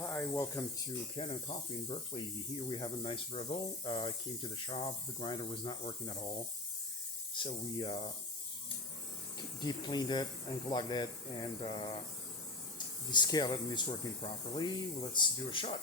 Hi, welcome to Kanen Coffee in Berkeley. Here we have a nice Breville. I came to the shop. The grinder was not working at all. So we deep cleaned it, unclogged it, and descaled it, and it's working properly. Let's do a shot.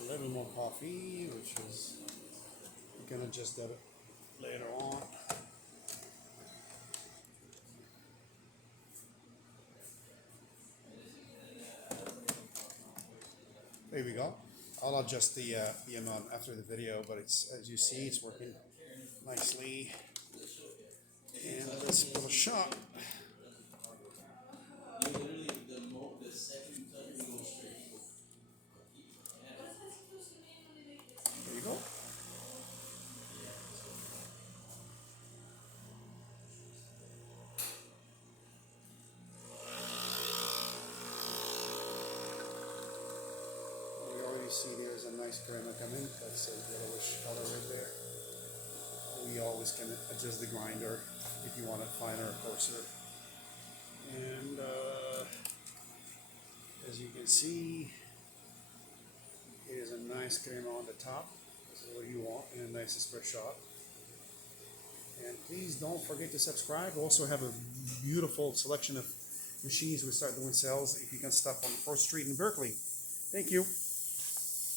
A little more coffee, which is gonna adjust that later on. There we go. I'll adjust the amount after the video, but it's as you see, it's working nicely. And let's give a shot. There you go. We already see there's a nice crema coming. That's a yellowish color right there. We always can adjust the grinder if you want it finer or coarser. And as you can see, it is a nice crema on the top. This is what you want in a nice espresso shot. And please don't forget to subscribe. We also have a beautiful selection of machines we start doing sales if you can stop on 4th Street in Berkeley. Thank you.